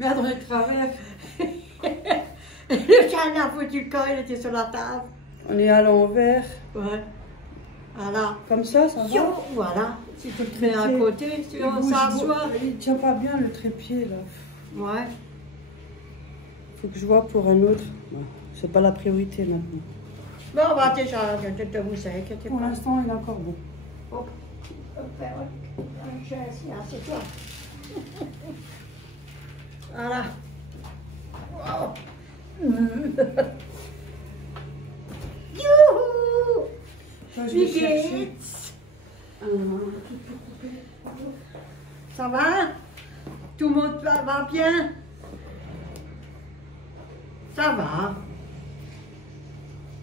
Merde, on est de travers. Le chien a foutu le corps, il était sur la table. On est à l'envers. Ouais. Voilà. Comme ça va? Voilà. Si tu te mets à côté, si on s'assoit. Il tient pas bien le trépied là. Ouais. Faut que je vois pour un autre. Ouais. C'est pas la priorité maintenant. Bon, on va déjà te mousser, inquiète Pour pas. l'instant, il est encore bon. Hop. Je suis assis, toi. Voilà. Wow. Youhou! Ça, je vais chercher. Bigots. Ça va? Tout le monde va bien? Ça va.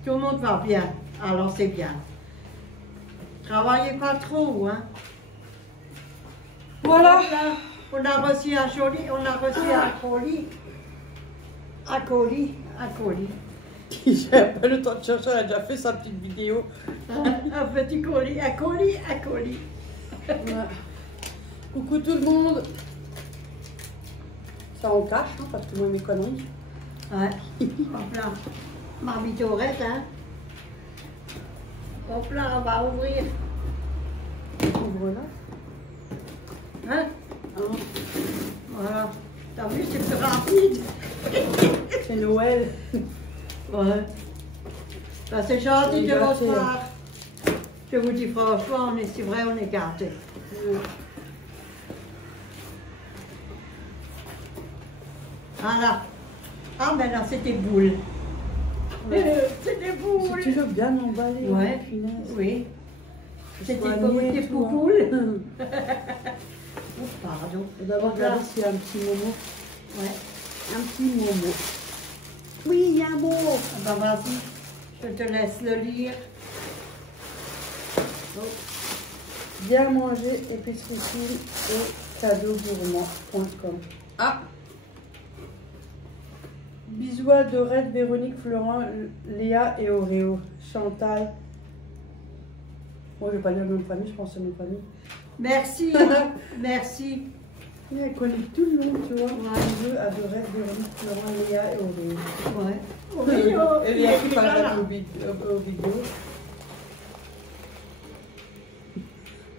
Tout le monde va bien. Alors c'est bien. Travaillez pas trop, hein? Voilà. On a reçu un joli, on a reçu un colis. Un colis, un colis. J'ai pas le temps de chercher, elle a déjà fait sa petite vidéo. Un petit colis, un colis, un colis. Ouais. Coucou tout le monde. Ça on cache, hein, parce que moi mes conneries. Ouais. Hop là. Marmitorette, hein. Hop là, on va ouvrir. Ouvre là. Hein? Hein. Voilà. T'as vu, c'est plus rapide. C'est Noël. Ouais. Ben, c'est gentil de votre Gâtés. part. Je vous dis franchement, c'est vrai, on est gâtés. Ouais. Voilà. Ah, mais là, c'est des boules. Ouais. C'est des Si boules. tu veux bien m'emballer, Ouais. punaise. Oui. C'est Soigner des et tout, hein. poupoules. Oh, pardon. On va d'abord regarder s'il y a un petit momo. Ouais. Un petit momo. Oui, il y a un mot. Ah ben, vas-y. Je te laisse le lire. Oh. Bien manger, épicerie fine et cadeaugourmand.com. Ah. Bisous à Dorette, Véronique, Florent, Léa et Auréo. Chantal. Moi, je vais pas dire le nom de famille, je pense que c'est mon famille. Merci. Merci. Et elle connaît tout le monde, tu vois. Ouais. Bisous à Dorette, Véronique, Florent, Léa et Auréo. Ouais. Et il y a qui parle aux vidéos.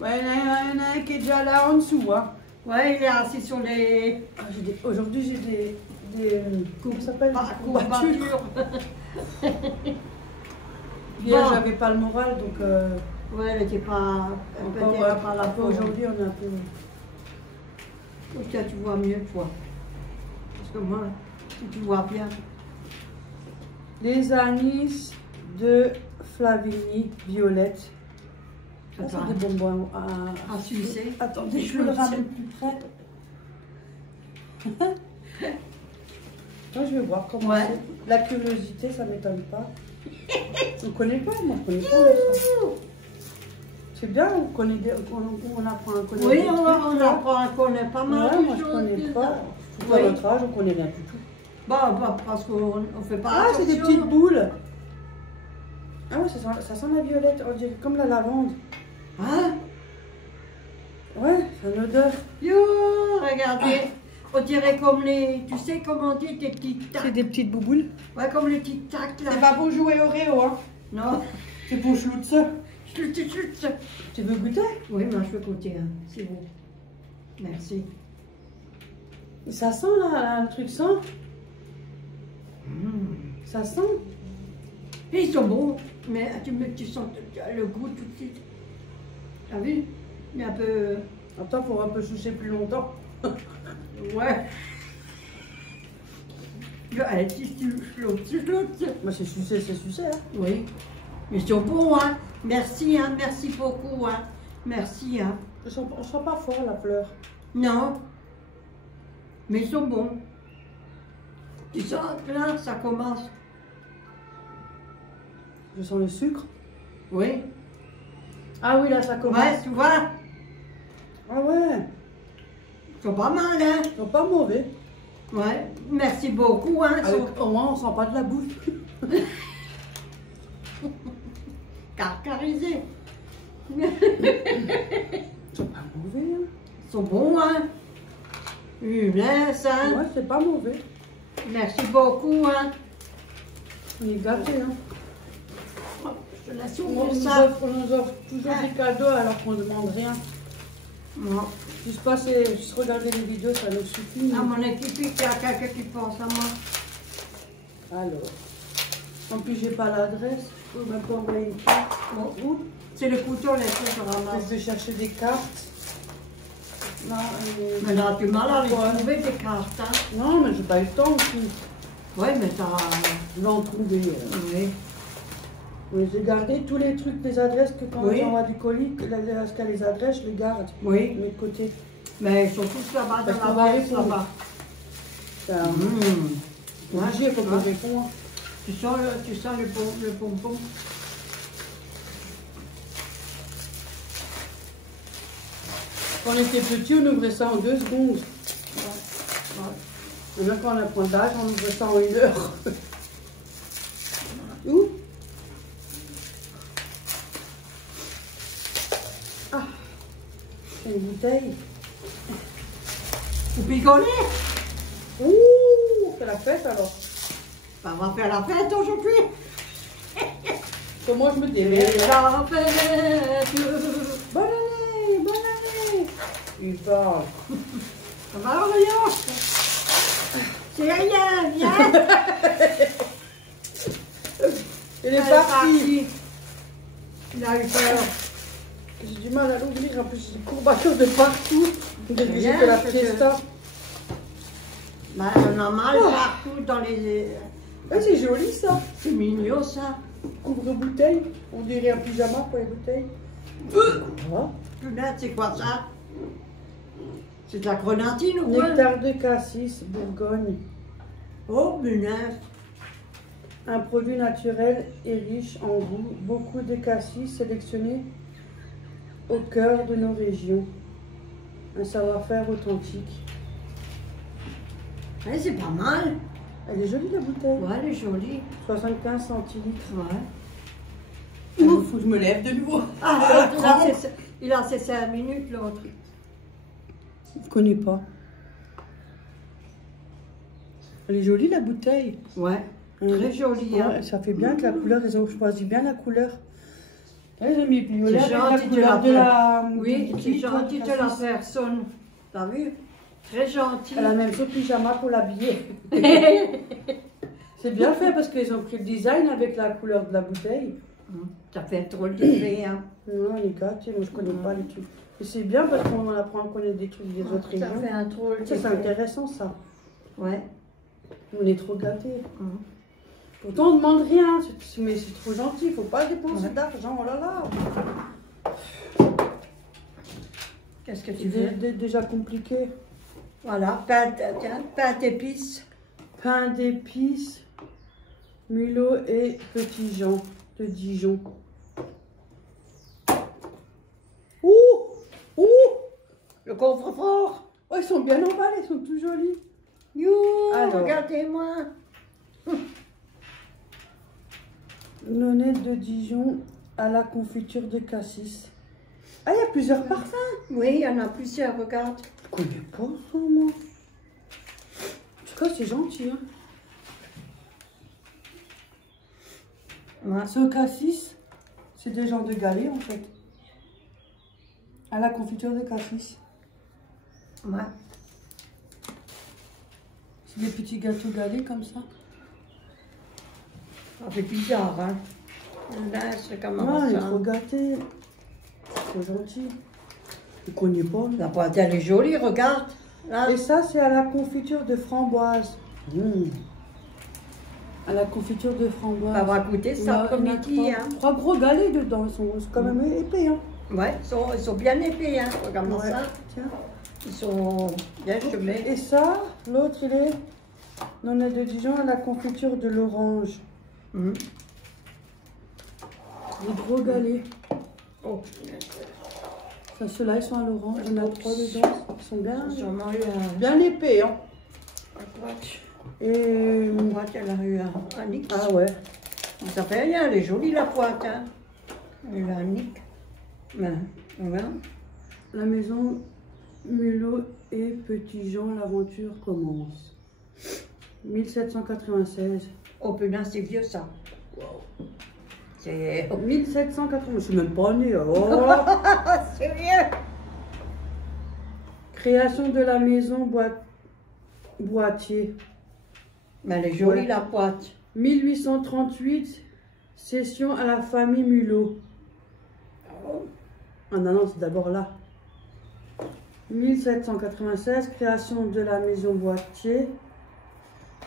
Ouais, il y en a un qui est déjà là en dessous, hein. Ouais, il est assis sur les Ah, aujourd'hui, j'ai des comment ça s'appelle? courbatures. Hier, Bon. j'avais pas le moral, donc Ouais, elle n'était pas. Elle encore, était pas là pour. aujourd'hui, on est un peu. Tiens, tu vois mieux, toi. Parce que moi, si tu vois bien. Les anis de Flavigny, Violette. Ça, Attends. c'est des bonbons à sucer. Attendez, je le ramène plus près. Moi, je vais voir comment Ouais. c'est. La curiosité, ça m'étonne pas. On connaît pas, moi, je connais pas. Ça. C'est bien, on connaît on apprend à connaître. Oui, des on trucs, apprend, on connaît pas mal. Ouais, de moi, je choses, connais puis pas. ça. Tout à Oui. notre âge, on connaît rien du tout. Bah, parce qu'on ne fait pas Ah, c'est des attention. petites boules. Ah ouais, ça sent la violette, on dirait comme la lavande. Hein? Ouais, c'est une odeur. Yo, regardez. On dirait comme les. Tu sais comment on dit des petites C'est tacs? des petites bouboules. Ouais, comme les petites tacs là. C'est pas pour jouer au Réo, hein. Non. C'est pour schloutzer. Chut. Tu veux goûter? Oui, moi je veux goûter, hein, c'est bon. Merci. Ça sent là, le truc sent. Ça sent. Et ils sont bons, mais tu sens le goût tout de suite. T'as vu? Il est un peu. Attends, faut un peu soucher plus longtemps. Ouais. Allez, tu flottes. Moi, c'est sucé, hein. Oui. Mais ils sont bons, hein. Merci, hein. Merci beaucoup, hein. Merci, hein. On sent pas fort la fleur. Non. Mais ils sont bons. Tu sens que là, ça commence. Je sens le sucre. Oui. Ah oui, là, ça commence. Ouais, tu vois. Ah ouais. Ils sont pas mal, hein. Ils sont pas mauvais. Ouais. Merci beaucoup, hein. Ils sont Au moins, on sent pas de la bouffe. carcarisés. Ils sont pas mauvais, hein. Ils sont bons, hein. Laisse, hein. Ouais, c'est pas mauvais. Merci beaucoup, hein. On est gâtés, hein. Je te laisse On ouvrir nous ça. offre, toujours des cadeaux alors qu'on ne demande rien. Moi. Juste regarder les vidéos, ça nous suffit. À mon équipe, il y a quelqu'un qui pense à moi. Alors. En plus, j'ai pas l'adresse. Je peux même pas envoyer une carte. Bon, où? C'est le couteau, là, que je ramasse. Je vais chercher des cartes. Non, Mais là, tu m'as là, Ouais. trouvé des cartes, hein. non, mais j'ai pas eu le temps aussi. Oui, mais t'as... Je vais en trouver. Oui. Mais j'ai gardé tous les trucs, les adresses que quand Oui. j'envoie du colis, parce qu'il y a les adresses, je les garde. Oui. De mes côtés. Mais ils sont tous là-bas Parce dans qu'on la va pièce, répondre. là-bas. Moi, il faut que je réponde. Tu sens le pompon. Quand on était petit, on ouvrait ça en 2 secondes. Ouais. Maintenant, quand on a un point d'âge, on ouvre ça en 1 heure. Où? Ah, c'est une bouteille. Vous picolez? Ouh, on fait la fête alors. Ben, on va faire la fête aujourd'hui. Comment je me Et démerde? la fête. Bonne année, bonne année. Il parle. Ça va, Orion? C'est rien, viens. Il est parti. Il a eu peur. J'ai du mal à l'ouvrir, en plus j'ai des courbatures de partout. J'ai Rien, fait la c'est fiesta. Ben, on a mal partout dans les... Ah, c'est joli ça. C'est mignon, ça. Couvre-bouteille. On dirait un pyjama pour les bouteilles. Voilà. Punaise, c'est quoi ça? C'est de la grenadine ou quoi? Nectar de cassis, Bourgogne. Oh, punaise. Un produit naturel et riche en goût. Beaucoup de cassis sélectionnés au cœur de nos régions. Un savoir-faire authentique. Ouais, c'est pas mal. Elle est jolie la bouteille. Ouais, elle est jolie. 75 centilitres. Ouais. Il faut que je me lève de nouveau. Ah, il a ses 5 minutes, l'autre. Je ne connais pas. Elle est jolie la bouteille. Ouais. Très jolie, hein. Ouais, ça fait bien que la couleur, ils ont choisi bien la couleur. Ouais, j'ai mis violet C'est avec la gentil de couleur la de la... Oui, du c'est titre, gentil de la cassis. personne. T'as vu? Très gentil. Elle a même son pyjama pour l'habiller. C'est bien fait parce qu'ils ont pris le design avec la couleur de la bouteille. Ça fait trop d'effet, hein. Non, les gâtés, moi je connais pas les trucs. Et c'est bien parce qu'on apprend à connaître des trucs des autres Ça régions. fait un drôle Ça, c'est d'effet. intéressant ça. Ouais. On est trop gâtés. Pourtant on ne demande rien, mais c'est trop gentil, il ne faut pas dépenser Ouais. d'argent, oh là là. Qu'est-ce que tu veux? C'est déjà compliqué. Voilà, tiens, pain d'épices. Pain d'épices, mulot et petit Jean de Dijon. Ouh! Ouh! Le coffre-fort. Oh, ils sont bien emballés, ils sont tout jolis. You, Alors. regardez-moi. Nonnette de Dijon à la confiture de cassis. Ah, il y a plusieurs parfums. Oui, il y en a plusieurs, regarde. Je connais pas ça, moi. En tout cas, c'est gentil, hein. Ouais. Ce cassis, c'est des genres de galets, en fait. À la confiture de cassis. Ouais. C'est des petits gâteaux galets comme ça. Ça fait bizarre, hein. Là, c'est comment Ah, elle est ça. trop gâtée. C'est gentil. Je connais pas. La boîte, elle est jolie, regarde. Là. Et ça, c'est à la confiture de framboise. À la confiture de framboise. Ça va coûter Il y cet a- il y en a après-midi, hein. trois gros galets dedans. Ils sont quand même épais, hein. Ouais, ils sont bien épais, hein. Regarde-moi Ouais. ça. Tiens. Ils sont bien chemés. Et ça, l'autre, il est Nonnette de Dijon à la confiture de l'orange. Hum. Des gros galets. Oh, Ça, ceux-là, ils sont à l'orange. Il y en a 3 dedans. Ils sont bien, sûrement eu un... bien épais, hein. À droite. Et... À droite, elle a eu un nick. Ah ouais. Ça fait rien, elle est jolie la pointe, hein. Elle a un nick. Ben, voilà. La maison Mulot et Petit Jean, l'aventure commence. 1796. Oh putain, c'est vieux ça. C'est 1780, je suis même pas née. Oh. c'est vieux. Création de la maison Boîtier. Mais elle est jolie Ouais. la boîte. 1838, cession à la famille Mulot. Ah non, non, c'est d'abord là. 1796, création de la maison Boîtier.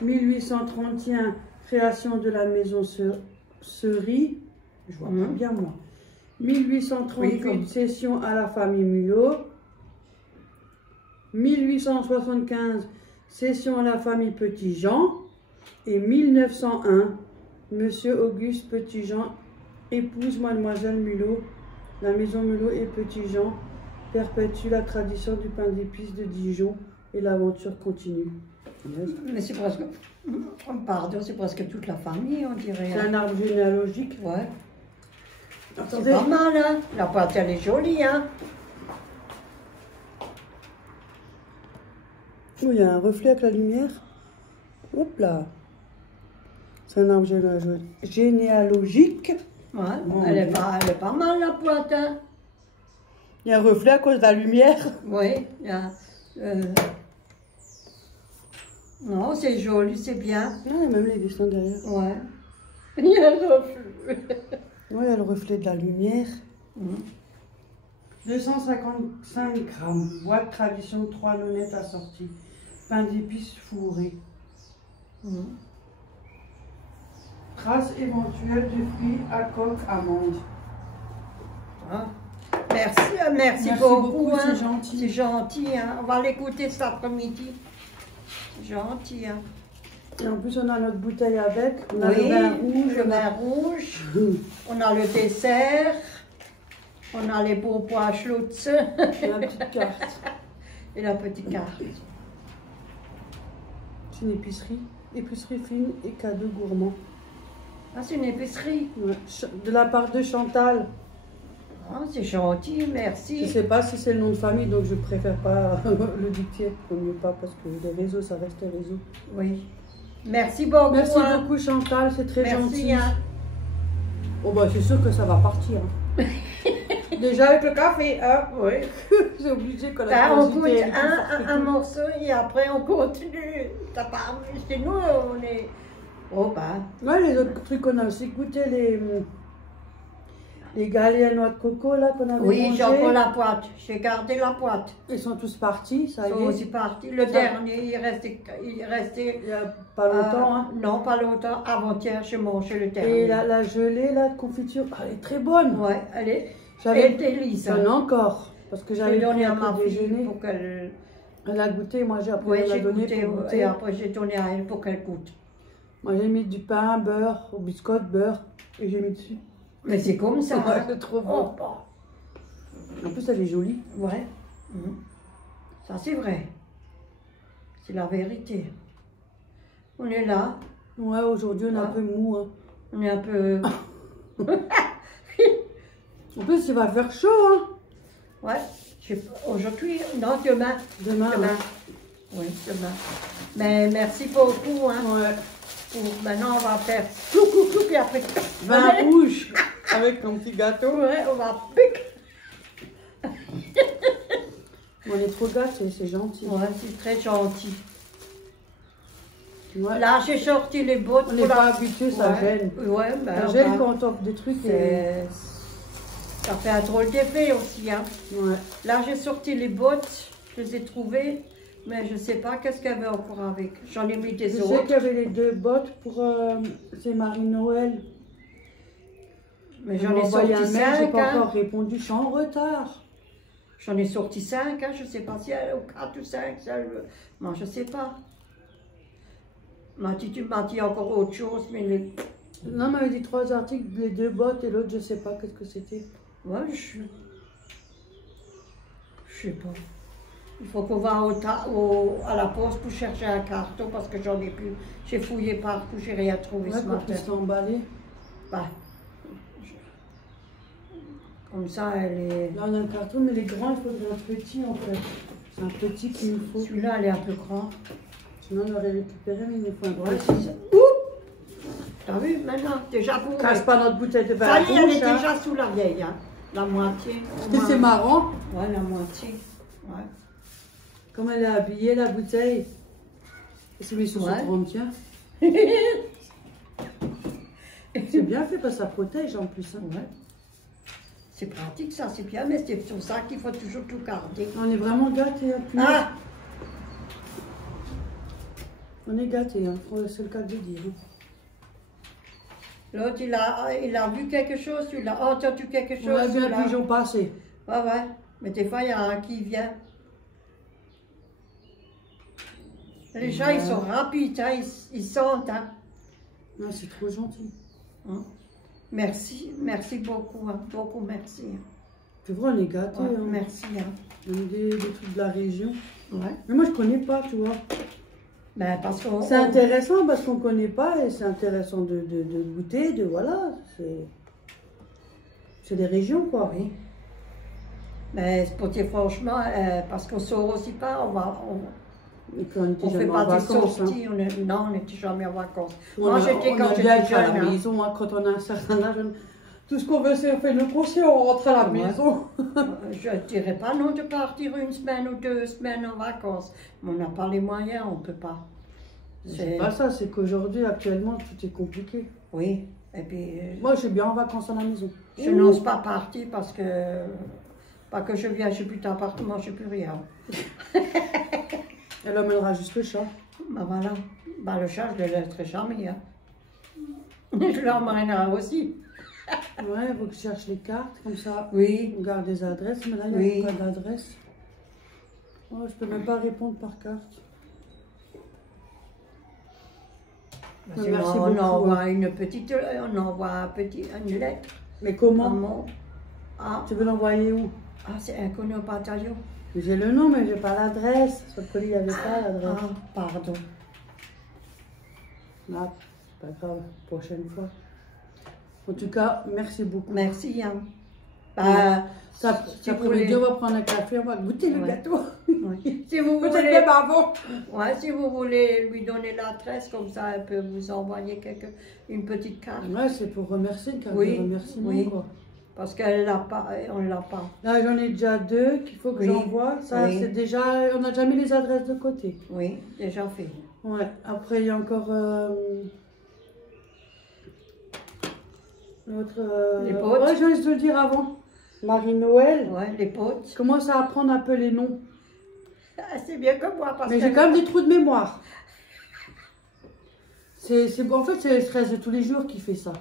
1831, création de la maison Seri. Je vois pas bien moi. 1838, Oui, comme- cession à la famille Mulot. 1875, cession à la famille Petit Jean. Et 1901, Monsieur Auguste Petit Jean épouse Mademoiselle Mulot. La maison Mulot et Petit Jean perpétue la tradition du pain d'épices de Dijon et l'aventure continue. Mais c'est presque. Pardon, c'est presque toute la famille, on dirait. C'est un arbre généalogique. Ouais. C'est Attendez, pas mal, hein. La boîte, elle est jolie, hein. oh, il y a un reflet avec la lumière. Hop là. C'est un arbre généalogique. Ouais, Bon, elle est pas mal, la boîte, hein. Il y a un reflet à cause de la lumière. Oui, il y a, non, c'est joli, c'est bien. Ah, il y a même les dessins derrière. Ouais. Il y a le reflet. Oui, il y a le reflet de la lumière. Mhm. 255 grammes. Boîte tradition, 3 nonettes assorties. Pain d'épices fourré. Mhm. Trace éventuelle de fruits à coque amande. Ah. Merci, merci beaucoup. Hein. C'est gentil. C'est gentil, hein. On va l'écouter cet après-midi. C'est gentil, hein. Et en plus, on a notre bouteille avec. On a Oui, le vin rouge. le vin rouge. On a le dessert. On a les beaux pois schlutz. Et la petite carte. Et la petite carte. C'est une épicerie. Épicerie fine et cadeau gourmand. Ah, c'est une épicerie. Ouais. De la part de Chantal. Ah, c'est gentil, Je ne merci. sais pas si c'est le nom de famille, donc je préfère pas le dicter. Vaut mieux pas parce que les réseaux, ça reste les réseaux. Oui. Merci beaucoup. Merci hein. beaucoup Chantal, c'est très Merci. gentil. Hein. Oh bah c'est sûr que ça va partir. Hein. Déjà avec le café, hein. Oui. C'est obligé qu'on Ben, a on goûte un morceau et après on continue. T'as pas... Chez nous, on est... Oh ben... Ouais, les autres trucs qu'on a aussi goûté, les galets à noix de coco là qu'on avait Oui, mangé. j'ai encore la boîte. J'ai gardé la boîte. Ils sont tous partis, ça Ils y sont est. aussi partis. Le dernier, il restait... Il y a pas longtemps. Hein. Non, pas longtemps. Avant-hier, j'ai mangé le Et dernier. la gelée là de confiture, elle est très bonne. Ouais, elle est... J'avais Elle était lisse. J'en ai encore. Parce que j'avais J'ai donné pris à un ma peu fille déjeuner. pour qu'elle... Elle a goûté, moi j'ai après Oui, elle m'a j'ai donné goûté pour goûter. et après j'ai donné à elle pour qu'elle goûte. Moi j'ai mis du pain, beurre, au biscotte, beurre et j'ai mis dessus. Mais c'est comme ça. Ouais, hein. c'est trop Oh, bon. bah. En plus elle est jolie. Ouais. Mhm. Ça c'est vrai. C'est la vérité. On est là. Ouais, aujourd'hui on est un Ah. peu mou. Hein. On est un peu... En plus il va faire chaud. Hein. Ouais. Aujourd'hui, non, demain. Demain. Demain. Oui, demain. Mais merci beaucoup. Hein. Ouais. Maintenant, on va faire clou, clou, clou, puis après... Vin rouge avec un petit gâteau. Ouais, on va pique. On est trop gâtés, c'est gentil. Ouais, c'est très gentil. Ouais. Là, j'ai sorti les bottes. On n'est pas habitué, ça gêne. Ouais, ben, Ça gêne quand on t'offre des trucs. Et... Ça fait un drôle d'effet aussi. Hein. Ouais. Là, j'ai sorti les bottes, je les ai trouvées, mais je ne sais pas qu'est-ce qu'il y avait encore avec. J'en ai mis des Je sais autres. qu'il y avait les 2 bottes pour c'est Marie-Noël. Mais Elle j'en m'a ai envoyé sorti un mail, j'ai 5. pas Hein. encore répondu, je suis en retard. J'en ai sorti 5, hein. Je ne sais pas si elle est au 4 ou 5. Non, je ne sais pas. Tu m'as dit encore autre chose, mais les... Non, elle m'avait dit 3 articles, les 2 bottes et l'autre, je sais pas qu'est-ce que c'était. Ouais, je sais pas. Il faut qu'on va à la poste pour chercher un carton parce que j'en ai plus. J'ai fouillé partout, j'ai rien trouvé Ouais, ce pour matin. qu'ils soient emballés. Bah, comme ça, elle est... Là, on a un carton, mais les grands, il faudrait un petit en fait. C'est un petit qu'il nous faut. Celui-là, elle est un peu grand. Sinon, on aurait récupéré, mais il nous faut un Ouais, petit. c'est ça. Ouh! T'as vu, maintenant, déjà pour... Casse pas notre bouteille de vin Ça à y est, elle bouche, est hein. déjà sous la vieille, hein. La moitié. Et c'est marrant, Ouais, la moitié. Ouais. comme elle est habillée, la bouteille. Elle s'est mise sur Ouais. son 30, tiens. C'est bien fait parce que ça protège en plus. Hein. Ouais. C'est pratique, ça, c'est bien, mais c'est pour ça qu'il faut toujours tout garder. On est vraiment gâtés. Hein. Ah! On est gâtés, hein. C'est le cas de le dire. Hein. L'autre, il a vu quelque chose, il a entendu quelque chose. On a bien celui-là. pigeon passé. Ouais, ouais. Mais des fois, il y en a un qui vient. Les gens, ils sont rapides, hein, ils sentent. Hein. Non, c'est trop gentil. Hein. Merci, merci beaucoup, hein, beaucoup merci. Hein. Tu vois, on est gâtés. Ouais, Hein. merci. Hein. On est des trucs de la région. Ouais. Mais moi, je connais pas, tu vois. Ben, parce qu'on... C'est intéressant parce qu'on connaît pas et c'est intéressant de goûter, de voilà. C'est des régions, quoi. Oui. Mais pour dire franchement, parce qu'on sort aussi pas, Et puis on était on fait jamais pas en des vacances. Hein. sorties, non, on n'était jamais en vacances. On Moi, a- j'étais on quand a j'étais bien été à jeune. la hein. maison, hein, quand on a un certain âge. Tout ce qu'on veut, c'est faire le conseil, on rentre à la Ouais. maison. Je ne dirais pas non de partir une semaine ou 2 semaines en vacances. Mais on n'a pas les moyens, on ne peut pas. C'est pas ça, c'est qu'aujourd'hui, actuellement, tout est compliqué. Oui, et puis Moi, je suis bien en vacances à la maison. je n'ose pas partir parce que... Pas que je viens, je n'ai plus d'appartement, je n'ai plus rien. Elle emmènera juste le chat. Ben voilà. Ben, le chat, je ne le laisserai jamais. Hein. Je l'emmènerai aussi. Ouais, il faut que je cherche les cartes, comme ça, Oui. on garde des adresses. Mais là, il n'y a pas d'adresse. Oh, je peux même pas répondre par carte. Sinon, Merci on beaucoup, envoie une petite, une lettre. Mais comment Maman. Ah, Tu veux l'envoyer où? c'est inconnu au bataillon. J'ai le nom, mais j'ai pas l'adresse. Sur le colis, il n'y avait pas l'adresse. Ah, pardon. Ah, c'est pas grave, prochaine fois. En tout cas, merci beaucoup. Merci, hein. Bah, Ça, si cet vous après-midi, voulez- on va prendre un café, on va goûter le Ouais. gâteau. oui. Si vous Peut-être voulez, même avant. ouais, si vous voulez lui donner l'adresse, comme ça, elle peut vous envoyer une petite carte. Ouais, c'est pour remercier, une carte Oui, de remerciement, oui. quoi. Parce qu'elle l'a pas, on l'a pas. Là, j'en ai déjà 2 qu'il faut que Oui, j'envoie. Ça, oui. c'est déjà... On a déjà mis les adresses de côté. Oui, déjà fait. Ouais, après, il y a encore... l'autre... Les potes. Ouais, je laisse de le dire avant. Marie-Noël. Ouais, les potes. Je commence à apprendre un peu les noms. Ah, c'est bien que moi, parce Mais que... j'ai quand même des trous de mémoire. En fait, c'est le stress de tous les jours qui fait ça.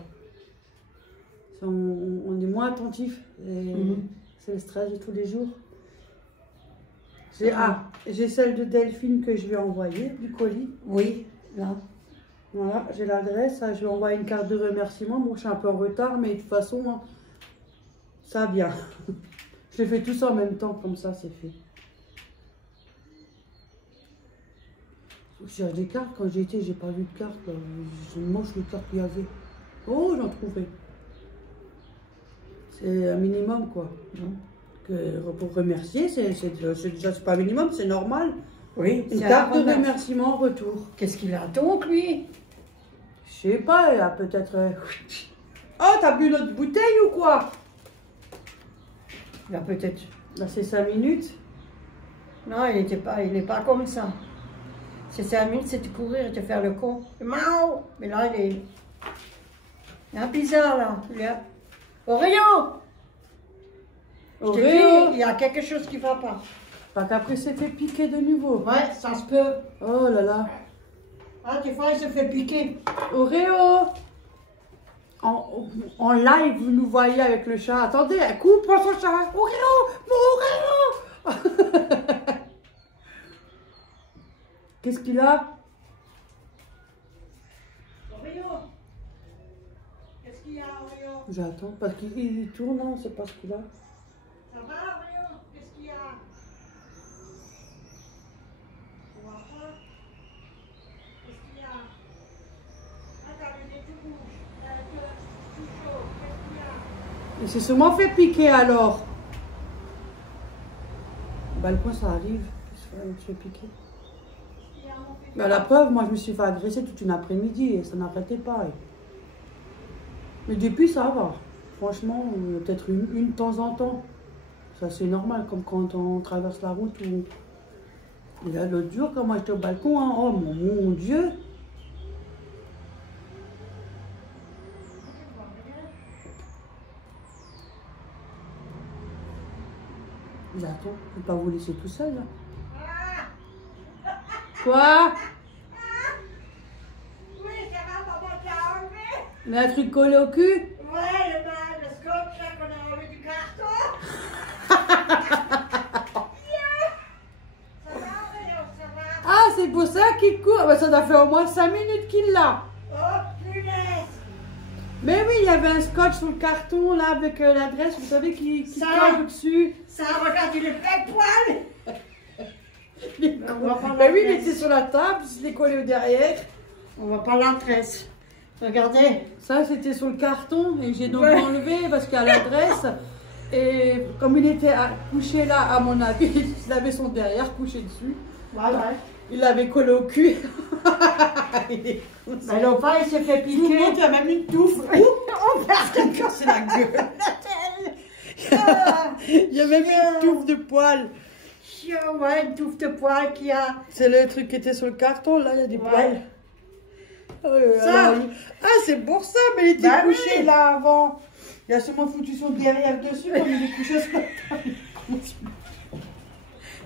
On est moins attentif. C'est le stress de tous les jours. J'ai celle de Delphine que je vais envoyer, du colis. Oui, là. Voilà, j'ai l'adresse. Je vais envoyer une carte de remerciement. Bon, je suis un peu en retard, mais de toute façon, hein, ça vient. Je les fais tous en même temps, comme ça, c'est fait. Je cherche des cartes. Quand j'ai été, j'ai pas vu de cartes. Là. Je mange les cartes qu'il y avait. Oh, j'en trouvais. C'est un minimum, quoi. Pour remercier, c'est déjà c'est pas un minimum, c'est normal. Oui, Une c'est carte un de remerciement. remerciement en retour. Qu'est-ce qu'il a donc, lui? Je sais pas, il a peut-être... Oh, t'as bu notre bouteille ou quoi? Il a peut-être... Là, c'est 5 minutes. Non, il n'est pas comme ça. C'est 5 minutes, c'est de courir et de faire le con. Miaou! Mais là, il est un bizarre, là. Il est... Oreo! Je te dis, il y a quelque chose qui va pas. Pas qu'après, c'est fait piquer de nouveau. Ouais, ça se peut. Oh là là. Ah, des fois, il se fait piquer. Oreo! En live, vous nous voyez avec le chat. Attendez, elle coupe son chat. Oreo! Mon Oreo! Qu'est-ce qu'il a? Oreo! Qu'est-ce qu'il y a, Oreo? J'attends, parce qu'il tourne, on ne sait pas ce qu'il a. Ça va, Oreo? Qu'est-ce qu'il y a? On va pas? Qu'est-ce qu'il y a? Ah, t'as le nez tout rouge. T'as le cœur tout chaud. Qu'est-ce qu'il y a? Il s'est sûrement fait piquer alors. Bah, le coin, ça arrive. elle se fait piquer. Mais la preuve, moi je me suis fait agresser toute une après-midi et ça n'arrêtait pas. Mais depuis ça va. Franchement, peut-être une de temps en temps. Ça c'est normal, comme quand on traverse la route ou. Et là l'autre jour, quand moi j'étais au balcon, hein, oh mon Dieu! Mais attends, je ne peux pas vous laisser tout seul là. Quoi? Oui, ça va, maman, tu as enlevé? Mais un truc collé au cul? Ouais, le scotch là qu'on a enlevé du carton. Ça va, Léo, ça va? Ah, c'est pour ça qu'il court. Bah, ça doit faire au moins 5 minutes qu'il l'a. Oh, punaise! Mais oui, il y avait un scotch sur le carton là avec l'adresse, vous savez, qui Ça. colle au-dessus. Ça, regarde, il est plein de poils! On va pas Bah oui, il l'adresse. était sur la table, je l'ai collé au derrière. On va pas l'adresse. Regardez. Ça, c'était sur le carton et j'ai donc Ouais. enlevé parce qu'il y a l'adresse. Et comme il était couché là, à mon avis, il avait son derrière couché dessus. Voilà. Il l'avait collé au cul. Il est con, ça. Mais l'enfant, il s'est fait Je vous piquer. montre, il y a même une touffe. On part Il a cassé la gueule. Ah, Il y a même une touffe de poils. chiant, ouais, une touffe de poils qui a. C'est le truc qui était sur le carton, là, il y a des Ouais. poils. Ça. Alors, ah, c'est pour ça, mais il était Bah couché oui. là avant. Il a sûrement foutu son derrière dessus comme il est couché sur la table.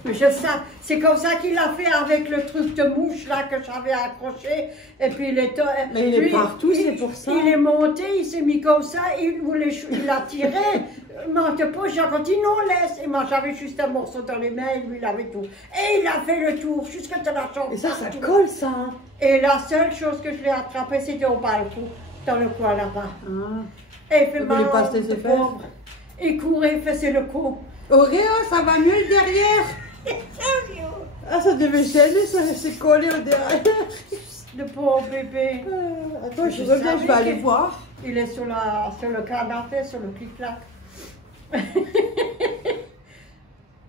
Mais je sais, c'est comme ça qu'il a fait avec le truc de mouche là que j'avais accroché. Et puis il est. Mais il est lui, partout, c'est pour ça. Il est monté, il s'est mis comme ça, il a tiré. Mente pas, j'ai continué, non, laisse. Et moi j'avais juste un morceau dans les mains, et lui il avait tout. Et il a fait le tour jusqu'à la chambre. Et ça colle ça. Hein. Et la seule chose que je l'ai attrapé, c'était au balcon, dans le coin là-bas. Ah. Et il fait Il mal. voulait pas se laisser le faire. pauvre. Il courait, il faisait le con. Auréo, ça va mieux le derrière. Ah, ça devait gêner, ça s'est collé au derrière. Le pauvre bébé. Attends, je Je reviens, je savais vais aller que- voir. Il est sur le canapé, sur le clic-clac.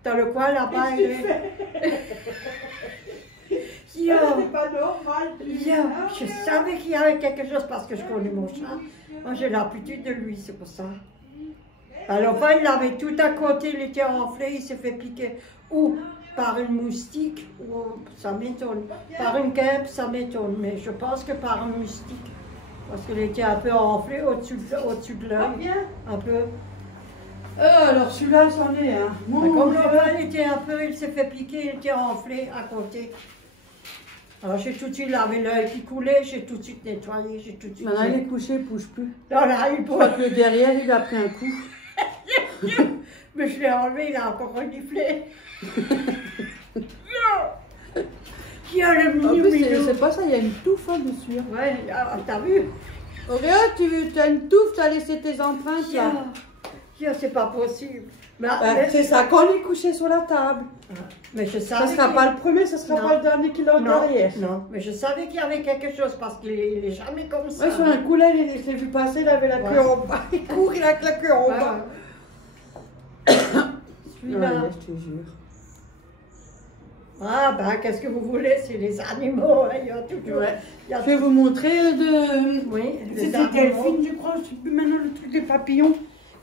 Dans le coin là-bas, il est. Yo, pas normal. je savais qu'il y avait quelque chose parce que je connais mon chat. Moi, j'ai l'habitude de lui, c'est pour ça. Alors, enfin, il avait tout à côté, il était enflé, il s'est fait piquer. Ou par une moustique, ou ça m'étonne. Par une guêpe, ça m'étonne. Mais je pense que par un moustique. Parce qu'il était un peu enflé au-dessus de l'œil. Bien. Un peu. Alors celui-là, c'en est un. Mais comme l'enfant il était un peu, il s'est fait piquer, il était enflé à côté. Alors j'ai tout de suite lavé l'œil qui coulait, j'ai tout de suite nettoyé, j'ai tout de suite. Maintenant, il est couché, il ne bouge plus. Non, là, il Je crois que le derrière, il a pris un coup. Mais je l'ai enlevé, il a encore reniflé. Qui a le En mini plus, mignon. c'est pas ça, il y a une touffe hein, dessus. Hein. Ouais, t'as vu? Auréo, tu as une touffe, tu as laissé tes empreintes là. C'est pas possible. Mais, C'est ça, quand il est couché sur la table. mais je Ça savais. sera pas le premier, ça sera Non. pas le dernier qu'il a au Non, derrière. non, mais je savais qu'il y avait quelque chose parce qu'il est jamais comme ça. Ouais, sur un coup là, il s'est vu passer, il avait la queue Ouais. en bas. Il court, il a la queue en Ouais, bas. ouais. Celui-là. Ouais, je te jure. Ah ben, qu'est-ce que vous voulez, c'est les animaux, hein, il y a toujours... Ouais. il y a Je vais vous montrer de. Oui, les C'était animaux. Delphine, je crois, je sais plus maintenant le truc des papillons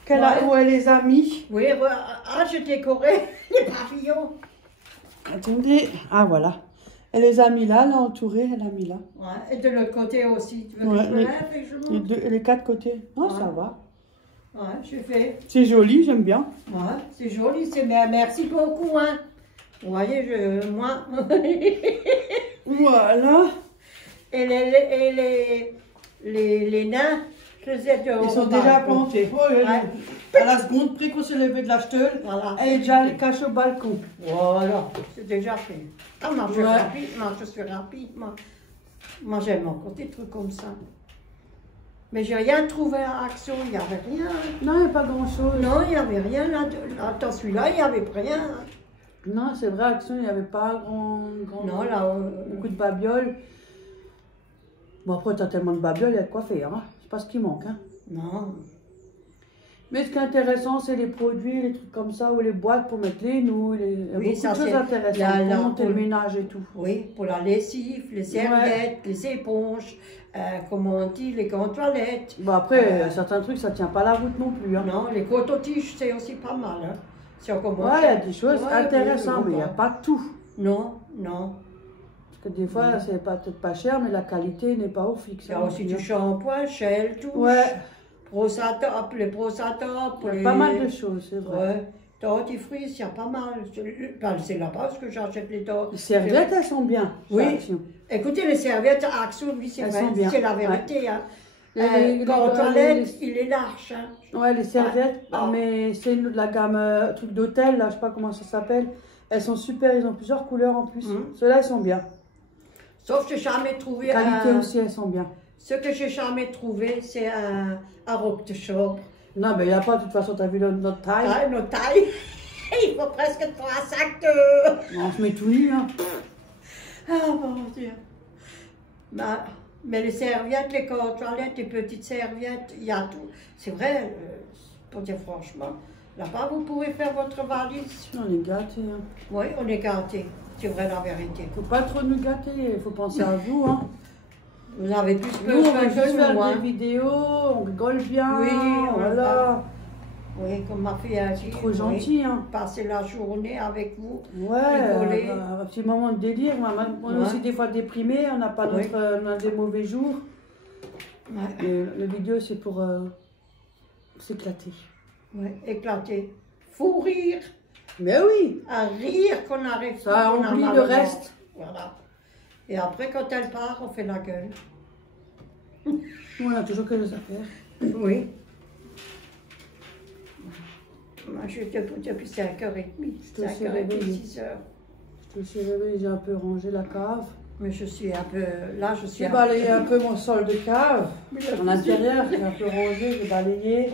qu'elle a, Ouais. où elle les a mis. Oui, j'ai décoré les papillons. Attendez, ah voilà. Elle les a mis là, elle a entouré, elle a mis là. Ouais, et de l'autre côté aussi, tu veux Ouais, que je me les- lève et que je Les, monte? les 4 côtés. Non, Ouais. ça va. Ouais, j'ai fait. C'est joli, j'aime bien. Ouais, c'est joli, c'est bien, merci beaucoup, hein. Vous voyez, moi... Voilà. et les nains, je les ai Ils sont déjà plantés. Oh, Ouais. À la seconde près qu'on s'est levé de l'acheteuse, Voilà. elle est déjà cachée au balcon. Voilà, c'est déjà fait. Ah, moi, je suis Ouais. rapide, moi, je suis rapide, moi j'aime encore des trucs comme ça. Mais j'ai rien trouvé à Action, il n'y avait rien. Non, il n'y a pas grand-chose. Non, il n'y avait rien là. Dans celui-là, il n'y avait rien. Non, c'est vrai, Action, il n'y avait pas grand... Non, là. Beaucoup de babioles. Bon, après, t'as tellement de babioles, il y a de quoi faire. Hein. C'est pas ce qui manque. Hein. Non. Mais ce qui est intéressant, c'est les produits, les trucs comme ça, ou les boîtes pour mettre les nouilles. Il y a beaucoup de choses intéressantes pour monter le ménage et tout. Oui, pour la lessive, les serviettes, les éponges, comment on dit, les gants toilettes. Bon, après, certains trucs, ça tient pas la route non plus. Hein. Non, les coton-tiges, c'est aussi pas mal. Hein. Si on commence il y a des choses intéressantes, mais il n'y a pas tout. Non, non. Parce que des fois, c'est peut-être pas cher, mais la qualité n'est pas au fixe. Il y a aussi du shampoing, Shell, touche. Ouais. Prosatop, les prosatop. Il y a pas mal de choses, c'est vrai. Ouais. Dentifrice, il y a pas mal. C'est là-bas que j'achète les dentifrices. Les serviettes, elles sont bien. Oui. Écoutez, les serviettes à Action, oui, c'est vrai. C'est la vérité. Hein. Quand on toilette, il est large. Hein. Ouais, les serviettes, mais c'est de la gamme truc d'hôtel, là, je sais pas comment ça s'appelle. Elles sont super, ils ont plusieurs couleurs en plus. Ceux-là, ils sont bien. Sauf que j'ai jamais trouvé. Qualité aussi, elles sont bien. Ce que j'ai jamais trouvé, c'est un robe de chambre. Non, mais il n'y a pas, de toute façon, tu as vu notre taille. Ah, notre taille. Il faut presque 3 sacs de. On se met tout nu, hein. Ah, mon Dieu. Mais les serviettes, les toilettes, les petites serviettes, il y a tout. C'est vrai, pour dire franchement, là-bas, vous pouvez faire votre valise. On est gâtés, hein. Oui, on est gâtés. C'est vrai la vérité. Faut pas trop nous gâter, il faut penser à vous, hein. Vous avez plus nous, on va que juste nous, faire hein. des vidéos, on rigole bien, oui, voilà. Oui, comme ma fille a dit. Trop gentil, hein. Passer la journée avec vous, ouais, rigoler. Un petit moment de délire. On est aussi des fois déprimés, on n'a pas on a des mauvais jours. Ouais. Et la vidéo, c'est pour s'éclater. Oui, éclater. Faut rire. Mais oui. À rire qu'on arrive. Ça oublie le reste. Voilà. Et après, quand elle part, on fait la gueule. On a toujours que des affaires. Oui. Moi, je suis debout depuis 5h30. Je te suis réveillée. 6h. Je te suis réveillée, j'ai un peu rangé la cave. Mais je suis un peu. Là, je suis. J'ai balayé un peu mon sol de cave. En intérieur, j'ai un peu rangé, j'ai balayé.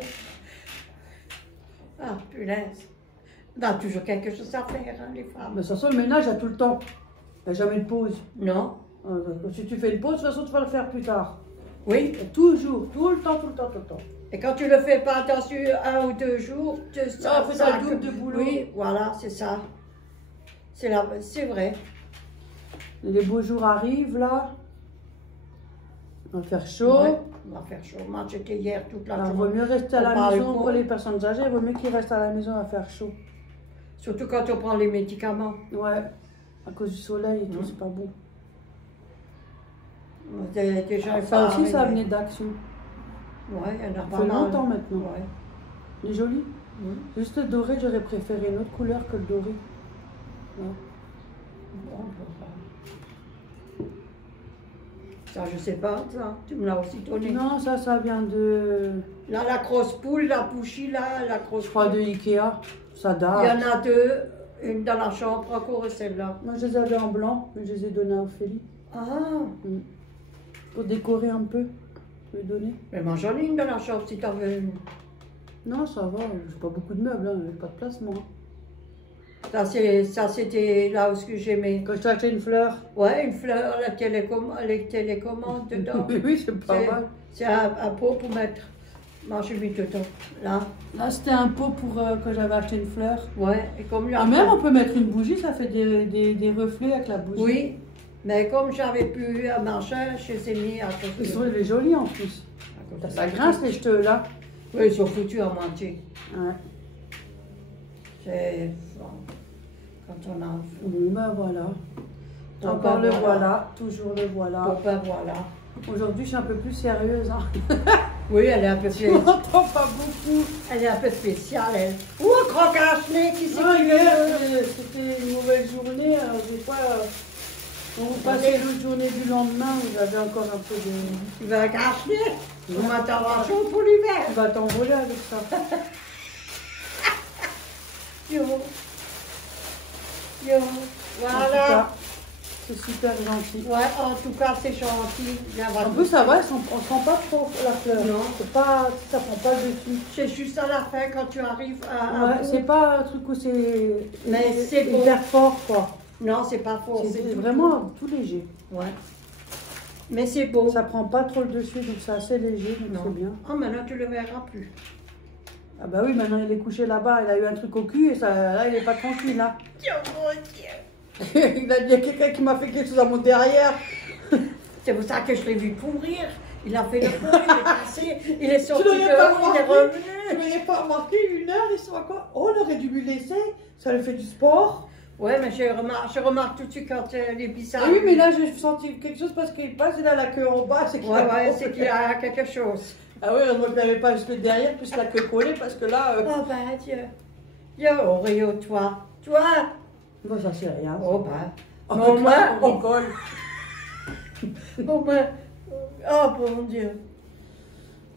Ah, punaise. On a toujours quelque chose à faire, hein, les femmes. Mais de toute façon, le ménage, il y a tout le temps. Il n'y a jamais de pause. Non. Si tu fais une pause, de toute façon, tu vas le faire plus tard. Oui. Et toujours, tout le temps, tout le temps, tout le temps. Et quand tu ne le fais pas attention 1 ou 2 jours, tu ça fait le double de boulot. Oui, voilà, c'est ça. C'est vrai. Les beaux jours arrivent, là. On va faire chaud. Ouais, on va faire chaud. Moi, j'étais hier toute la journée. Il vaut mieux rester à la maison pour les personnes âgées. Il vaut mieux qu'ils restent à la maison à faire chaud. Surtout quand on prend les médicaments. Ouais. À cause du soleil et tout, c'est pas bon. Déjà, ça aussi, ça a amené d'Action. Ouais, il y en a pas mal. Ça fait mal. longtemps maintenant. Ouais. Il est joli. Juste le doré, j'aurais préféré une autre couleur que le doré. Ouais. Bon, ça, je sais pas, ça. Tu me l'as aussi donné. Non, ça vient de... Là, la grosse poule, la pouchie, là, la grosse Je crois de Ikea. Ça date. Il y en a 2. Une dans la chambre encore et celle-là. Moi, je les avais en blanc, mais je les ai donnés à Ophélie. Ah. Pour décorer un peu, je vais donner. Mais moi, j'en ai une dans la chambre si t'en veux une. Non, ça va, j'ai pas beaucoup de meubles, hein. J'ai pas de place, moi. Ça, c'était là où j'aimais. Quand je t'ai acheté une fleur. Ouais, une fleur, les télécommandes dedans. Oui, c'est pas mal. C'est un pot pour mettre. Moi, j'ai mis dedans. Là. Là, c'était un pot pour que j'avais acheté une fleur. Ouais, et comme là. Même, on peut mettre une bougie, ça fait des reflets avec la bougie. Oui, mais comme j'avais plus à marcher, je les ai mis à côté. Ils sont jolis en plus. Ça grince les jeteux là. Oui, ils sont foutus à moitié. Ouais. C'est. Bon, quand on a. Bon, ben voilà. Encore le voilà, toujours le voilà. Bon, ben voilà. Aujourd'hui, je suis un peu plus sérieuse. Hein. Oui, elle est un peu spéciale. Je m'entends pas beaucoup. Elle est un peu spéciale, elle. Ouh, croque à nez qui s'est c'était une mauvaise journée. Des fois, quand vous passez l'autre journée du lendemain, vous avez encore un peu de... Tu vas cacher. On va t'avoir chaud pour l'hiver. Tu vas t'envoler avec ça. Yo. Yo. Voilà. C'est super gentil. Ouais, en tout cas, c'est gentil. En plus, ça va, on ne sent pas trop la fleur. Non. Ça prend pas dessus. C'est juste à la fin quand tu arrives à. Ouais, c'est pas un truc où c'est. Mais c'est bon. Hyper fort, quoi. Non, c'est pas fort. C'est vraiment tout léger. Ouais. Mais c'est beau. Ça prend pas trop le dessus, donc c'est assez léger, donc c'est bien. Ah, maintenant tu le verras plus. Ah bah oui, maintenant il est couché là-bas, il a eu un truc au cul et ça, là il est pas tranquille là. Oh mon Dieu. Il a dit, il y a quelqu'un qui m'a fait quelque chose à mon derrière. C'est pour ça que je l'ai vu courir. Il a fait le coup, il est passé, il est sorti Tu l'aurais pas dehors, il est remarqué, revenu. tu l'aurais pas remarqué, 1 heure, il soit quoi? Oh, on aurait dû lui laisser, ça lui fait du sport. Ouais, mais je remarque tout de suite quand les bizarres. Ah oui, mais là j'ai senti quelque chose parce qu'il passe, il a la queue en bas, c'est qu'il c'est qu'il y a quelque chose. Ah oui, heureusement qu'il n'avait pas jusque derrière, plus la queue collée, parce que là... Oh ben Dieu. Yo, Oreo, toi. Toi. Bon, ça c'est rien. Oh ben. Oh, Au moins, on colle. Au moins. Oh mon Dieu.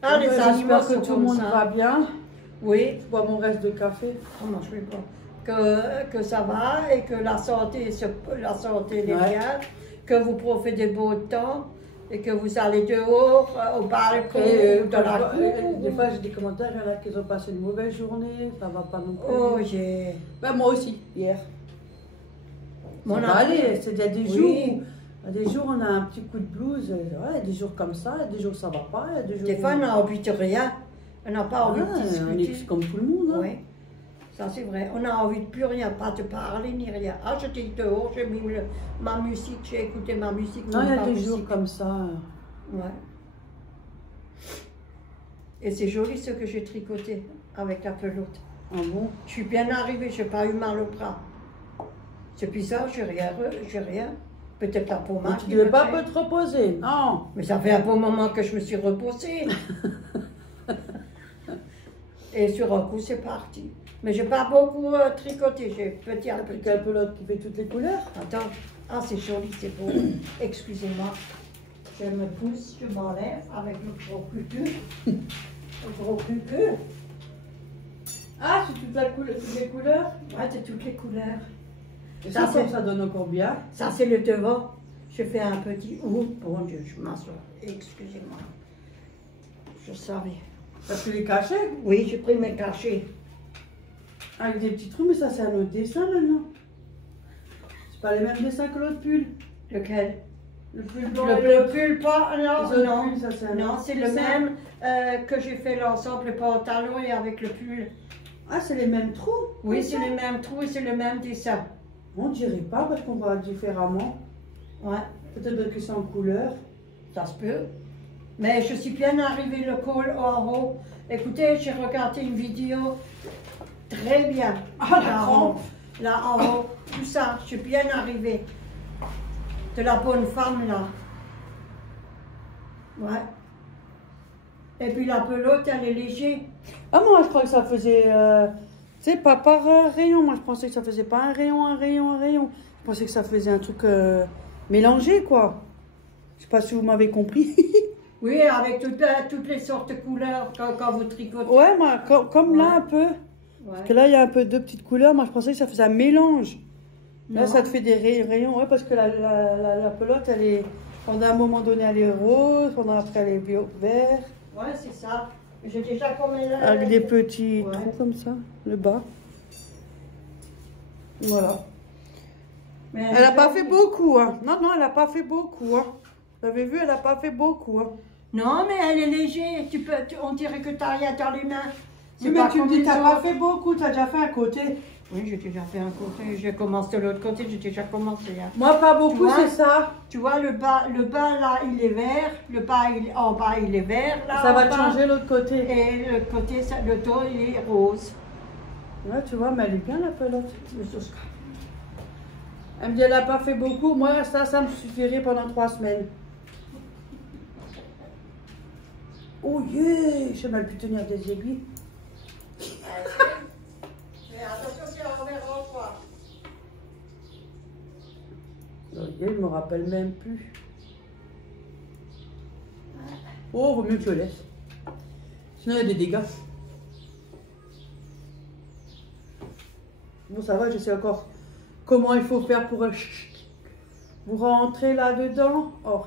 Ah, les animaux j'espère sont que tout le monde comme ça. va bien. Oui. Je bois mon reste de café. Oh non, je ne vais pas. Que ça va et que la santé est Ouais. bien, que vous profitez de beau temps et que vous allez dehors, au balcon, dans la cour. Des fois j'ai des commentaires, il y en a qui ont passé une mauvaise journée, ça va pas non plus. Oh, j'ai... Ben, moi aussi, hier. Mon Ça va ami. aller, il y a des Oui. jours où... Il y a des jours on a un petit coup de blues, ouais, il y a des jours comme ça, il y a des jours ça va pas, il y a des jours... Des fois, on n'a envie de rien. On n'a pas envie de on discuter. est comme tout le monde. Hein. Oui, ça c'est vrai. On n'a envie de plus rien, pas de parler ni rien. Ah, j'étais dehors, j'ai mis ma musique, j'ai écouté ma musique. Non, il y a ma des musique. jours comme ça. Ouais. Et c'est joli ce que j'ai tricoté avec la pelote. Ah bon? Je suis bien arrivée, je n'ai pas eu mal au bras. C'est bizarre, j'ai rien. Peut-être la peau Tu ne devais pas te reposer, non. Mais ça fait un bon moment que je me suis reposée. Et sur un coup, c'est parti. Mais je n'ai pas beaucoup tricoté, j'ai petit à petit. Quelle pelote qui fait toutes les couleurs? Attends, ah c'est joli, c'est beau. Excusez-moi. Je me pousse, je m'enlève avec le gros cucu. Le gros cucu. Ah, c'est toutes les couleurs? Ouais, c'est toutes les couleurs. Et Ça, ça donne encore bien. Ça, c'est le devant. Je fais un petit... Oh, bon Dieu, je m'assois. Excusez-moi. Je savais. Parce que les cachets, Oui, j'ai pris mes cachets. avec des petits trous, mais ça c'est un autre dessin là, non? C'est pas les mêmes dessins que l'autre pull. Lequel? Le pull blanc. Le pull pas, Les non, autres non. pulls, ça, c'est un Non, autre c'est le dessin. même que j'ai fait l'ensemble, le pantalon et avec le pull. Ah, c'est les mêmes trous? Oui, comme c'est ça? les mêmes trous et c'est le même dessin. On dirait pas parce qu'on voit différemment. Ouais, Peut-être que c'est en couleur. ça se peut. Mais je suis bien arrivée le col en haut. Écoutez, j'ai regardé une vidéo très bien. Ah, la Là en crampe. haut. Là en haut, tout ça, je suis bien arrivée. De la bonne femme là. Ouais. Et puis la pelote, elle est légère. Ah, moi je crois que ça faisait. Tu sais, pas par rayon. Moi je pensais que ça faisait pas un rayon, un rayon, un rayon. Je pensais que ça faisait un truc mélangé quoi. Je sais pas si vous m'avez compris. Oui, avec toutes les sortes de couleurs quand vous tricotez. Ouais, moi, comme là un peu. Ouais. Parce que là, il y a un peu deux petites couleurs. Moi, je pensais que ça faisait un mélange. Là, Non. ça te fait des rayons. Ouais, parce que la pelote, elle est. Pendant un moment donné, elle est rose. Pendant après, elle est vert. Ouais, c'est ça. J'ai déjà combien là? Avec des petits Ouais. trous comme ça, le bas. Voilà. Mais Elle n'a pas fait beaucoup, hein. Non, non, elle n'a pas fait beaucoup, hein. Vous avez vu, elle n'a pas fait beaucoup, hein. Non, mais elle est légère. On dirait que tu as rien dans les mains. Oui, mais tu me comme dis, les t'as pas autres. fait beaucoup, t'as déjà fait un côté. Oui, j'ai déjà fait un côté. J'ai commencé de l'autre côté, j'ai déjà commencé. Hein. Moi, pas beaucoup, Tu vois? c'est ça. Tu vois, le bas là, il est vert. Le bas, en bas, il est vert. Là, Ça en va bas. changer l'autre côté. Et le côté, le dos, il est rose. Ouais, tu vois, mais elle est bien, la pelote. Elle me dit, elle n'a pas fait beaucoup. Moi, ça me suffirait pendant 3 semaines. Oh yeah, j'ai mal pu tenir des aiguilles. Mais attention, c'est envers en toi. Oh yeah, je me rappelle même plus. Oh, vaut mieux que je laisse. Sinon, il y a des dégâts. Bon, ça va, je sais encore comment il faut faire pour... Vous rentrez là-dedans. Oh,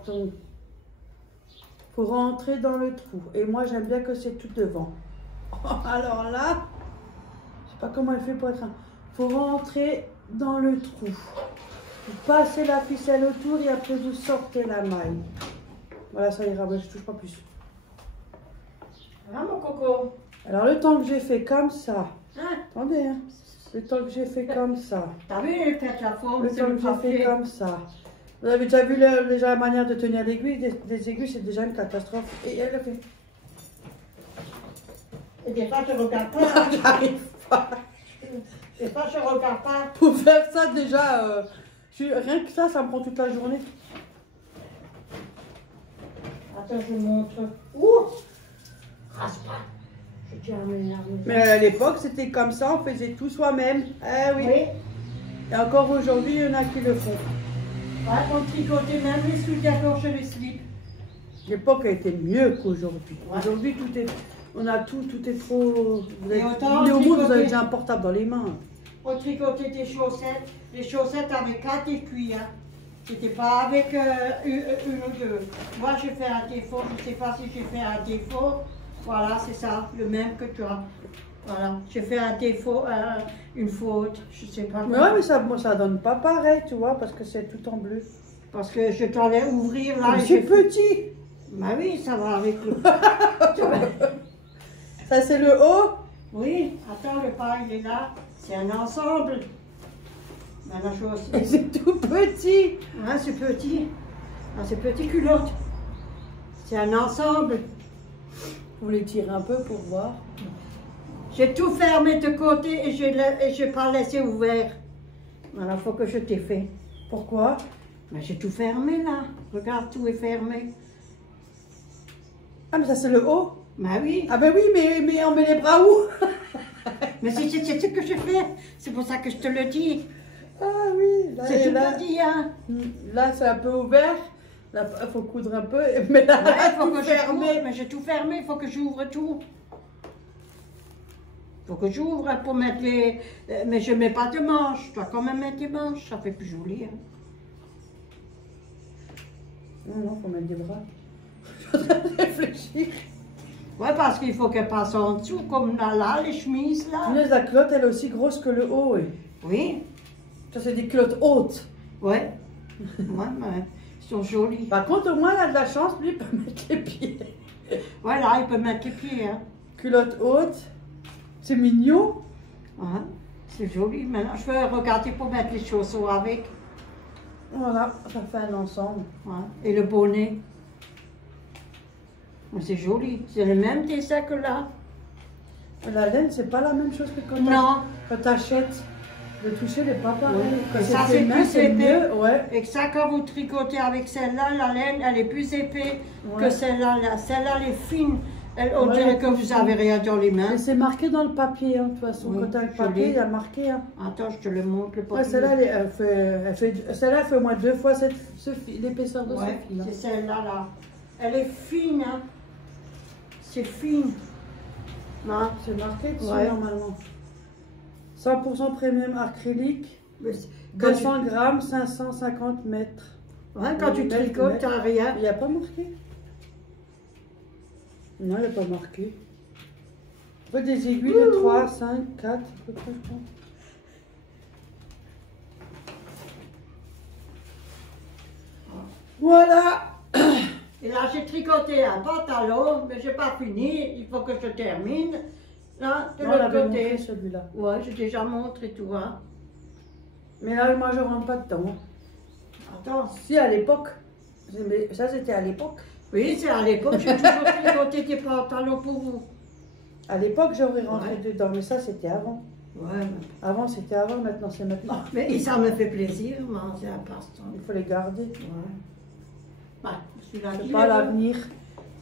faut rentrer dans le trou. Et moi, j'aime bien que c'est tout devant. Alors là, je sais pas comment elle fait pour être... Faut rentrer dans le trou. Vous passez la ficelle autour et après vous sortez la maille. Voilà, ça ira. Je touche pas plus. Hein, mon coco? Alors, le temps que j'ai fait comme ça. Hein? Attendez, hein. Le temps que j'ai fait comme ça. T'as vu, peut-être la forme, Le c'est temps le que j'ai fait papier. comme ça. Vous avez déjà vu déjà la manière de tenir l'aiguille. Des aiguilles, c'est déjà une catastrophe. Et elle a fait. Et des fois, je regarde pas. J'arrive pas. Des fois, je regarde pas. Pour faire ça, déjà, rien que ça me prend toute la journée. Attends, je vous montre. Ouh! Rase pas. Je tiens à m'énerver. Mais à l'époque, c'était comme ça, on faisait tout soi-même. Eh oui. Oui. Et encore aujourd'hui, il y en a qui le font. Ouais, on tricotait même les soutiens-gorge et les slips. L'époque a été mieux qu'aujourd'hui. Ouais. Aujourd'hui, on a tout est trop. Vous Et êtes, autant venez au monde, vous tricoter. avez déjà un portable dans les mains. On tricotait des chaussettes. Les chaussettes avec 4 aiguilles. Hein. C'était pas avec une ou deux. Moi, j'ai fait un défaut. Je sais pas si j'ai fait un défaut. Voilà, c'est ça, le même que toi. Voilà, j'ai fait un défaut, une faute, je sais pas. Mais ouais, mais ça donne pas pareil, tu vois, parce que c'est tout en bleu. Parce que je t'allais ouvrir là. Mais et c'est j'ai fait- petit. Bah oui, ça va avec le. Ça, c'est le haut. Oui, attends, le pas, il est là. C'est un ensemble. Ben, la chose. Et c'est tout petit. Hein, c'est petit. Ah, c'est petit culotte. C'est un ensemble. Vous les tirez un peu pour voir. J'ai tout fermé de côté et j'ai pas laissé ouvert. Voilà, faut que je t'ai fait. Pourquoi? Ben, j'ai tout fermé là. Regarde, tout est fermé. Ah, mais ça, c'est le haut. Ben oui. Ah, ben oui, mais on met les bras où? Mais c'est ce que je fais. C'est pour ça que je te le dis. Ah oui, là, C'est et tout là, petit, hein. là c'est un peu ouvert. Là, il faut coudre un peu. Mais là, Ouais, faut tout que fermé. mais j'ai tout fermé. Il faut que j'ouvre tout. Il faut que j'ouvre pour mettre les. Mais je mets pas de manches. Je dois quand même mettre des manches. Ça fait plus joli. Hein. Non, faut mettre des bras. Je suis en train de réfléchir. Ouais, parce qu'il faut qu'elle passe en dessous, comme là, les chemises là. Punaise, la culotte, elle est aussi grosse que le haut, oui. Oui. Ça, c'est des culottes hautes. Ouais. Ouais, mais ils sont jolis. Par contre, au moins, elle a de la chance, lui, il peut mettre les pieds. Voilà, il peut mettre les pieds. Hein. Culotte haute. C'est mignon. Ouais, c'est joli. Maintenant, je vais regarder pour mettre les chaussons avec. Voilà, ça fait un ensemble. Ouais. Et le bonnet. Mais c'est joli. C'est le même dessin que là. La laine, c'est pas la même chose que Non. quand t'achètes. Le toucher n'est pas pareil. Oui. Quand Et ça, fait c'est main, plus c'est épais. mieux, ouais. Et que ça, quand vous tricotez avec celle-là, la laine, elle est plus épais Ouais. que celle-là. Celle-là, elle est fine. On Ouais, dirait que vous avez rien dans les mains. Mais c'est marqué dans le papier, hein, de toute façon. Oui, Quand t'as le je papier, l'ai. il y a marqué. Hein. Attends, je te le montre, le papier. Ouais, celle-là, celle-là, elle fait au moins 2 fois l'épaisseur de Ouais, ce fil. Hein. c'est celle-là, là. Elle est fine, hein. C'est fine. Non, C'est marqué dessus, Ouais. normalement. 100% premium acrylique, mais quand 200 grammes, 550 mètres. ouais, quand tu Mètre, tricotes, mètre. t'as rien. Il n'y a pas marqué? Non, il n'y a pas marqué. Il faut des aiguilles de 3, 5, 4, à peu près, je pense. Voilà! Et là, j'ai tricoté un pantalon, mais j'ai pas fini. Il faut que je termine. Là, de On l'autre l'avait côté. montré celui-là. Ouais, j'ai déjà montré tout, hein. Mais là, moi, je rentre pas dedans. Attends. Si, à l'époque. Mais ça, c'était à l'époque. Oui, c'est à l'époque, j'ai toujours tricoté des pantalons pour vous. À l'époque, j'aurais rentré Ouais. dedans, mais ça, c'était avant. Ouais, Avant, c'était avant, maintenant, c'est maintenant. mais et ça me fait plaisir, moi, c'est un passe-temps. Il faut les garder. Ouais. Bah, celui-là C'est qui pas les veut. l'avenir.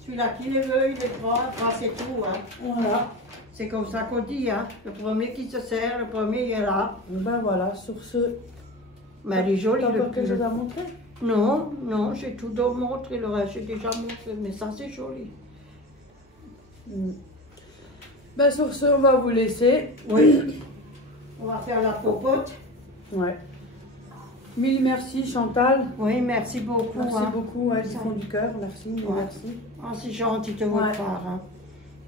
Celui-là qui les veut, il les prend, c'est tout, hein. Voilà. C'est comme ça qu'on dit, hein. Le premier qui se sert, le premier il est là. Ben voilà, sur ce. Mais elle est jolie, T'as le encore quelque chose à montrer? Non, non, j'ai tout montré, le reste j'ai déjà montré, mais ça c'est joli. Ben sur ce, on va vous laisser. Oui. On va faire la popote. Ouais. Mille merci Chantal. Oui, merci beaucoup. Merci hein. beaucoup, ouais, du fond du cœur. Merci, mille Ouais. merci. Ah, c'est gentil de votre Ouais. part. Hein.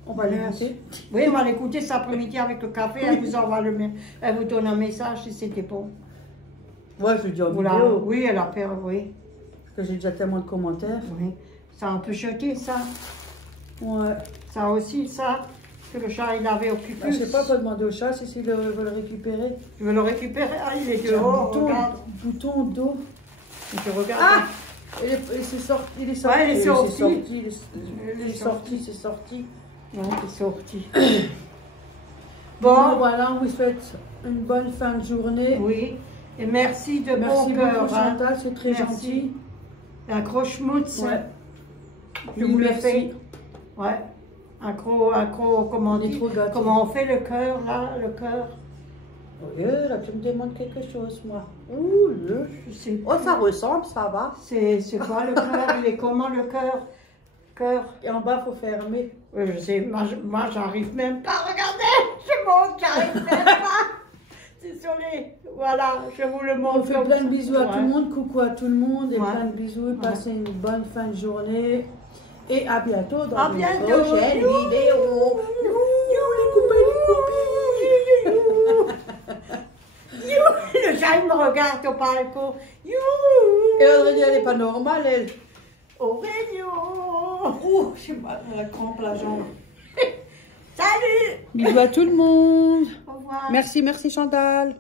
On va Merci. l'écouter. Oui, on va l'écouter cet après-midi avec le café. Elle vous envoie elle vous donne un message si c'était bon. Ouais, je le dis en Voilà. vidéo. Oui, elle a peur, oui. Parce que j'ai déjà tellement de commentaires. Oui. Ça, on peut jeter ça. Ouais. Ça aussi, ça. que le chat, il avait occupé. Je sais pas, faut demander au chat s'il veut le récupérer. Tu veux le récupérer? Ah, il est J'ai un dehors, bouton, regarde. bouton d'eau. Et tu regardes. Ah, il est sorti. Il est sorti. Ouais, il est sorti. Il est sorti, c'est sorti. Non, il est sorti. Bon, Bon, voilà, on vous souhaite une bonne fin de journée. oui. Et merci de Merci bon cœur. beaucoup, Chantal, c'est très Merci. gentil. Un gros schmutz. Ouais. Je Oui, vous le merci. fais. Ouais. Un gros, comment on On est dit? trop gâtés. Comment on fait le cœur, là, le cœur? Oui, là, tu me demandes quelque chose, moi. Ouh, Je sais oh, plus. ça ressemble, ça va. C'est quoi le cœur? Il est comment le cœur? Cœur. Et en bas, il faut fermer. Oui, je sais, moi j'arrive même pas. Regardez, je monte, j'arrive même pas. Désolée. Voilà, je vous le On montre. fait comme plein ça. de bisous à Ouais. tout le monde. Coucou à tout le monde et Ouais. plein de bisous. Passez une bonne fin de journée. Et à bientôt dans À une bientôt. prochaine You. vidéo. Le chat il me regarde au balcon. You. Et Audrey, elle n'est pas normale, elle. Aurélio. Ouh, j'ai mal à la crampe, la jambe. Salut. Bisous à tout le monde. Au revoir. Merci, merci Chantal.